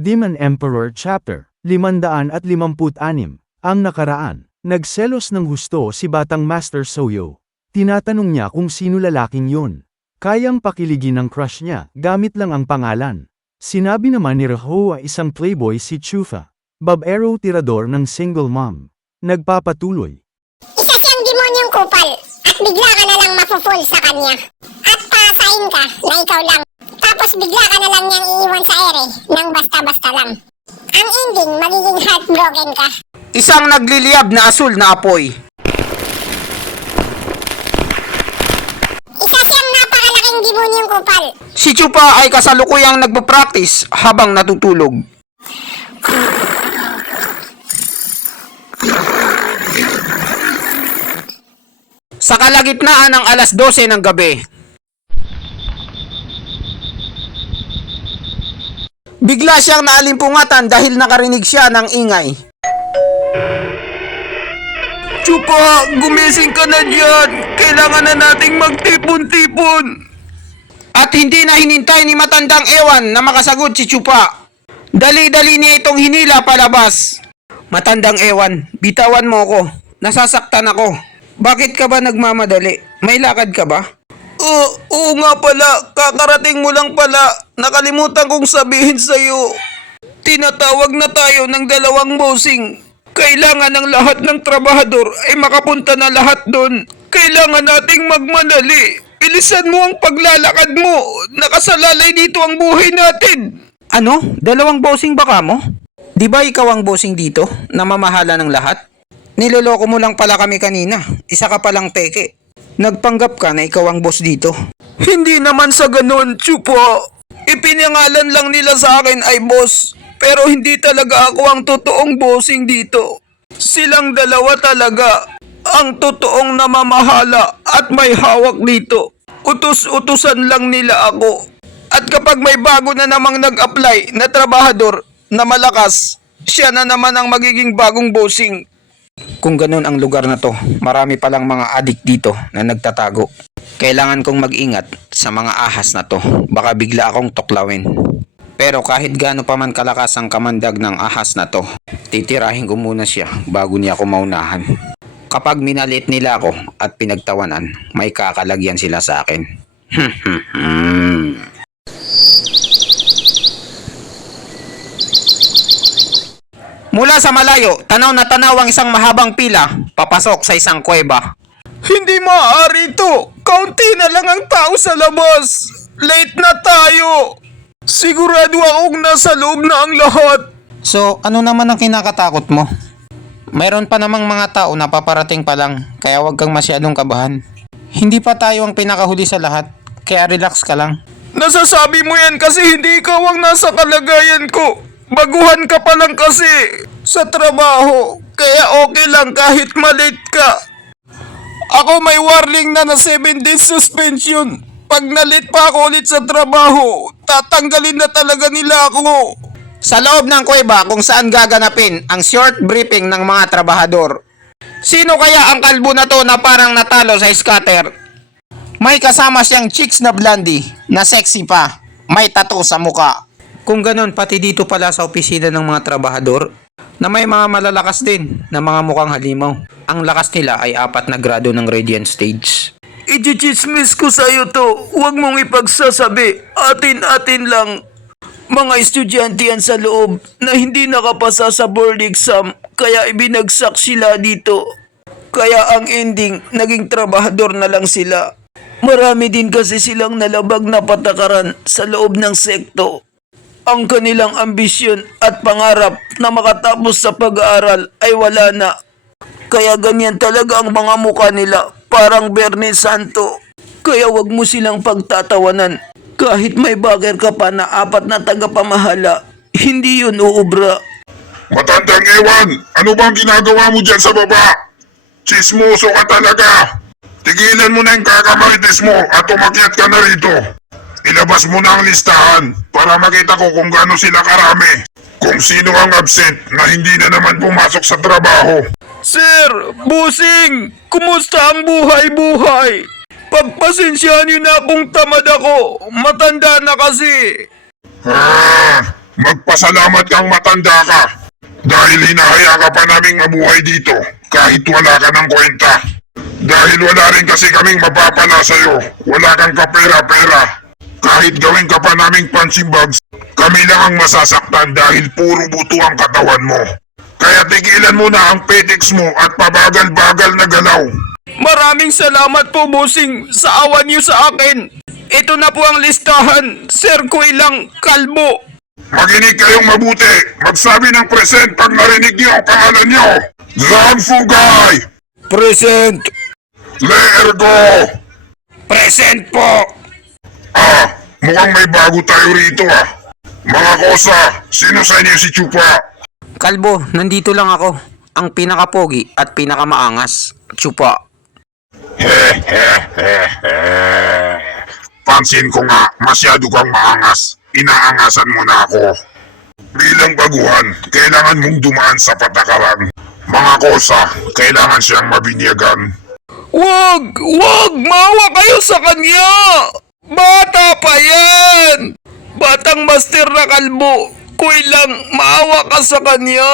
Demon Emperor Chapter 556. Ang nakaraan. Nagselos ng husto si Batang Master Soyo. Tinatanong niya kung sino lalaking yun. Kayang pakiligin ng crush niya, gamit lang ang pangalan. Sinabi naman ni Reho ay isang playboy si Chufa. Babaero tirador ng single mom. Nagpapatuloy. Isa siyang demonyong kupal at bigla ka na lang mafo-fall sa kanya. At pasain ka na ikaw lang. Tapos bigla ka na lang niyang iiwan sa ere nang basta-basta lang. Ang ending, magiging heartbroken ka. Isang nagliliyab na asul na apoy. Isa siyang napakalaking demonyong kupal. Si Chupa ay kasalukuyang nagpa-practice habang natutulog. Sa kalagitnaan ng alas 12 ng gabi, bigla siyang naalimpungatan dahil nakarinig siya ng ingay. Chupa, gumising ka na dyan. Kailangan na nating magtipon-tipon. At hindi na hinintay ni matandang ewan na makasagot si Chupa. Dali-dali niya itong hinila palabas. Matandang ewan, bitawan mo ako. Nasasaktan ako. Bakit ka ba nagmamadali? May lakad ka ba? Oo nga pala. Kakarating mo lang pala. Nakalimutan kong sabihin sa'yo. Tinatawag na tayo ng dalawang bossing. Kailangan ng lahat ng trabahador ay makapunta na lahat doon. Kailangan nating magmadali. Bilisan mo ang paglalakad mo. Nakasalalay dito ang buhay natin. Ano? Dalawang bossing baka mo? Di ba ikaw ang bossing dito? Na mamahala ng lahat? Niloloko mo lang pala kami kanina. Isa ka palang peke. Nagpanggap ka na ikaw ang boss dito. Hindi naman sa ganun, Chupo. Ipinangalan lang nila sa akin ay boss. Pero hindi talaga ako ang totoong bossing dito. Silang dalawa talaga ang totoong namamahala at may hawak dito. Utos-utusan lang nila ako. At kapag may bago na namang nag-apply na trabahador na malakas, siya na naman ang magiging bagong bossing. Kung ganun ang lugar na to, marami palang mga adik dito na nagtatago. Kailangan kong mag-ingat sa mga ahas na to. Baka bigla akong tuklawin. Pero kahit gaano pa man kalakas ang kamandag ng ahas na to, titirahin ko muna siya bago niya ako maunahan. Kapag minalit nila ako at pinagtawanan, may kakalagyan sila sa akin. Mula sa malayo, tanaw na tanaw ang isang mahabang pila, papasok sa isang kuweba. Hindi maaari ito! Kaunti na lang ang tao sa labas! Late na tayo! Sigurado akong nasa loob na ang lahat! So, ano naman ang kinakatakot mo? Mayroon pa namang mga tao na paparating pa lang, kaya huwag kang masyadong kabahan. Hindi pa tayo ang pinakahuli sa lahat, kaya relax ka lang. Nasasabi mo yan kasi hindi ikaw ang nasa kalagayan ko. Baguhan ka pa lang kasi sa trabaho, kaya okay lang kahit malate ka. Ako may warning na 7 days suspension. Pag nalit pa ako ulit sa trabaho, tatanggalin na talaga nila ako. Sa loob ng kuweba kung saan gaganapin ang short briefing ng mga trabahador. Sino kaya ang kalbo na to na parang natalo sa scatter? May kasama siyang chicks na blondie na sexy pa. May tattoo sa muka. Kung ganun, pati dito pala sa opisina ng mga trabahador na may mga malalakas din na mga mukhang halimaw. Ang lakas nila ay 4 na grado ng Radiant Stage. I-chismis ko sa'yo to. Huwag mong ipagsasabi. Atin-atin lang. Mga estudyante yan sa loob na hindi nakapasa sa board exam kaya ibinagsak sila dito. Kaya ang ending, naging trabahador na lang sila. Marami din kasi silang nalabag na patakaran sa loob ng sekto. Ang kanilang ambisyon at pangarap na makatapos sa pag-aaral ay wala na. Kaya ganyan talaga ang mga mukha nila, parang Bernie Santo. Kaya wag mo silang pagtatawanan. Kahit may bagger ka pa na 4 na tagapamahala, hindi yun uubra. Matandang ewan, ano bang ginagawa mo dyan sa baba? Chismoso ka talaga. Tigilan mo na yung kakamarites mo at umakyat ka na rito. Ilabas mo na ang listahan para makita ko kung gaano sila karami. Kung sino ang absent na hindi na naman pumasok sa trabaho. Sir, bossing, kumusta ang buhay-buhay? Pagpasensyahan niyo na kung tamad ako. Matanda na kasi. Magpasalamat kang matanda ka. Dahil hinahaya ka pa naming mabuhay dito kahit wala ka ng kwenta. Dahil wala rin kasi kaming mapapala sa'yo. Wala kang kapera-pera. Kahit gawin ka pa naming punching bags, kami lang ang masasaktan dahil puro buto ang katawan mo. Kaya tigilan mo na ang petiks mo at pabagal-bagal na galaw. Maraming salamat po, bossing, sa awa niyo sa akin. Ito na po ang listahan, Sir Kuilang Kalbo. Makinig kayong mabuti. Magsabi ng present pag narinig niyo ang pangalan niyo. Zagfugay! Present! Lergo! Present po! Mukhang may bago tayo rito Mga kosa, sino sa inyo si Chupa? Kalbo, nandito lang ako. Ang pinakapogi at pinakamaangas. Chupa. Pansin ko nga, masyado kang maangas. Inaangasan mo na ako. Bilang baguhan, kailangan mong dumaan sa patakaran. Mga kosa, kailangan siyang mabinyagan. Wag! Wag! Maawa kayo sa kanya! Bata pa yan! Batang master na kalbo, Kuilang, maawa ka sa kanya!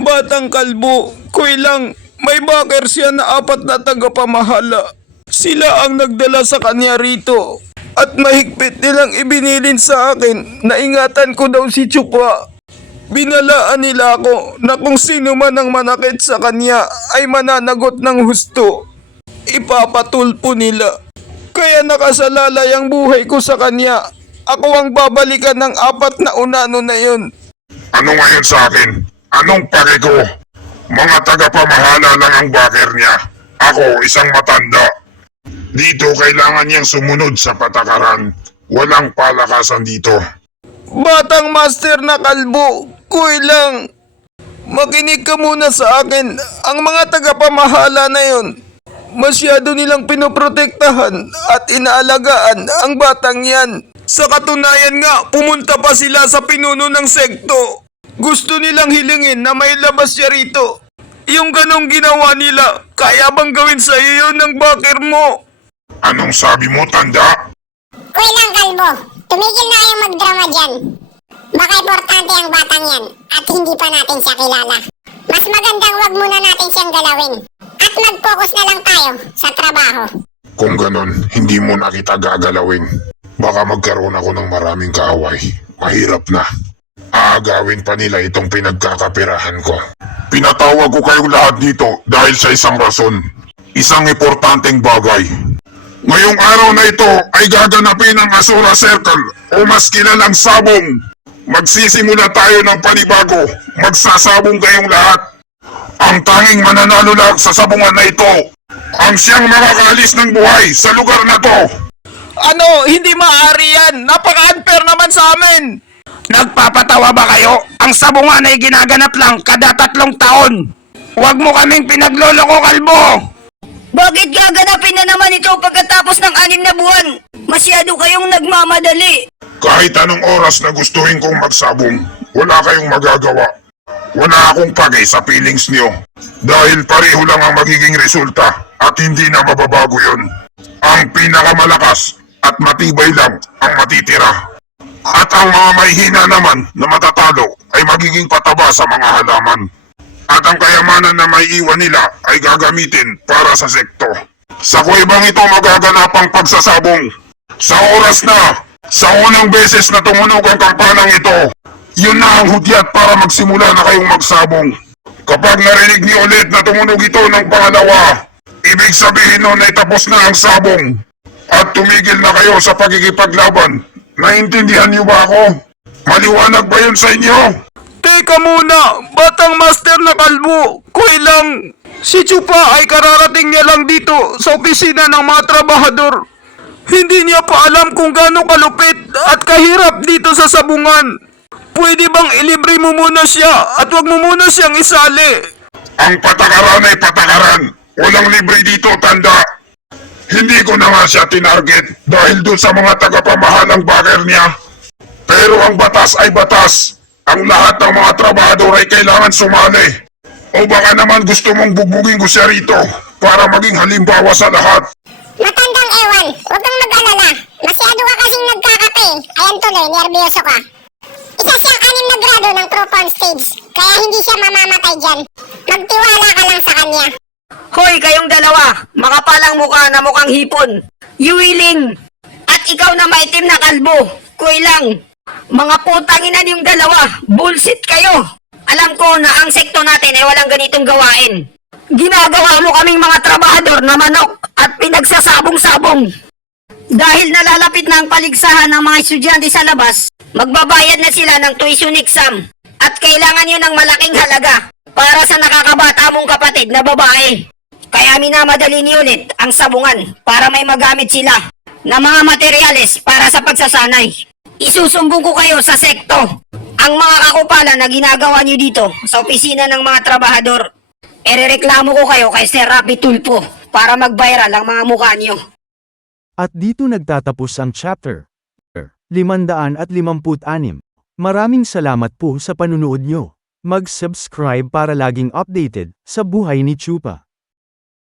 Batang kalbo, Kuilang, may backer siya na 4 na tagapamahala. Sila ang nagdala sa kanya rito. At mahigpit nilang ibinilin sa akin na ingatan ko daw si Chukwa. Binalaan nila ako na kung sino man ang manakit sa kanya ay mananagot ng husto. Ipapatulpo nila. Kaya nakasalalay ang buhay ko sa kanya. Ako ang babalikan ng 4 na unano na yun. Ano ngayon sa akin? Anong pake ko? Mga tagapamahala lang ang backer niya. Ako, isang matanda. Dito kailangan niyang sumunod sa patakaran. Walang palakasan dito. Batang master na kalbo, Kuilang, makinig ka muna sa akin. Ang mga tagapamahala na yon, masyado nilang pinoprotektahan at inaalagaan ang batang yan. Sa katunayan nga, pumunta pa sila sa pinuno ng sekto. Gusto nilang hilingin na may labas siya rito. Yung ganong ginawa nila, kaya bang gawin sa iyo yun ng backer mo? Anong sabi mo, tanda? Kuilang Kalbo, tumigil na kayong magdrama dyan. Baka importante ang batang yan at hindi pa natin siya kilala. Mas magandang wag muna natin siyang galawin. At mag-focus na lang tayo sa trabaho. Kung ganon, hindi mo na kita gagalawin. Baka magkaroon ako ng maraming kaaway. Mahirap na. Aagawin pa nila itong pinagkakapirahan ko. Pinatawag ko kayong lahat dito dahil sa isang rason. Isang importanteng bagay. Ngayong araw na ito ay gaganapin ang Asura Circle o mas kilalang sabong. Magsisimula tayo ng panibago. Magsasabong kayong lahat. Ang tanging mananalo lang sa sabungan na ito ang siyang makakaalis ng buhay sa lugar na to. Ano? Hindi maaari yan! Napaka-unfair naman sa amin! Nagpapatawa ba kayo? Ang sabungan ay ginaganap lang kada 3 taon. Huwag mo kaming pinagloloko, kalbo! Bakit gaganapin na naman ito pagkatapos ng 6 na buwan? Masyado kayong nagmamadali. Kahit anong oras na gustuhin kong magsabong, wala kayong magagawa. Wala akong pake sa feelings niyo. Dahil pareho lang ang magiging resulta at hindi na mababago yun. Ang pinakamalakas at matibay lang ang matitira. At ang mga mahihina naman na matatalo ay magiging pataba sa mga halaman. At ang kayamanan na may iwan nila ay gagamitin para sa sekto. Sa kuwebang ito magaganap ang pagsasabong. Sa oras na, sa unang beses na tumunog ang kampanang ito, yun na ang hudyat para magsimula na kayong magsabong. Kapag narinig niyo ulit na tumunog ito ng pangalawa, ibig sabihin nun ay tapos na ang sabong. At tumigil na kayo sa pagkikipaglaban. Naintindihan niyo ba ako? Maliwanag ba yun sa inyo? Teka muna! Batang master na kalbo! Kuilang! Si Chupa ay kararating niya lang dito sa opisina ng mga trabahador. Hindi niya pa alam kung gaano kalupit at kahirap dito sa sabungan. Pwede bang ilibre mo muna siya at wag mo muna siyang isali? Ang patakaran ay patakaran. Walang libre dito, tanda. Hindi ko na nga siya tinarget dahil dun sa mga tagapamahalang backer niya. Pero ang batas ay batas. Ang lahat ng mga trabahador ay kailangan sumali. O baka naman gusto mong bugbugin ko siya rito para maging halimbawa sa lahat. Matandang ewan, huwag kang mag-alala. Masyado ka kasing nagkakape. Ayan tuloy, nervyoso ka. Isa siya naggrado ng true pawn stage, kaya hindi siya mamamatay dyan. Magtiwala ka lang sa kanya. Hoy, kayong dalawa, makapalang mukha na mukhang hipon. Yuwiling! At ikaw na maitim na kalbo, kuy lang. Mga putang ina yung dalawa, bullshit kayo. Alam ko na ang sekto natin ay walang ganitong gawain. Ginagawa mo kaming mga trabahador na manok at pinagsasabong-sabong. Dahil nalalapit na ang paligsahan ng mga estudyante sa labas, magbabayad na sila ng tuition exam at kailangan nyo ng malaking halaga para sa nakakabata mong kapatid na babae. Kaya minamadali niyo ulit ang sabungan para may magamit sila na mga materyales para sa pagsasanay. Isusumbong ko kayo sa sekto. Ang mga kakupalan na ginagawa niyo dito sa opisina ng mga trabahador. Erereklamo ko kayo kay Sir Rapi Tulfo para mag-viral ang mga mukha niyo. At dito nagtatapos ang chapter 556. Maraming salamat po sa panunood nyo. Mag-subscribe para laging updated sa buhay ni Chupa.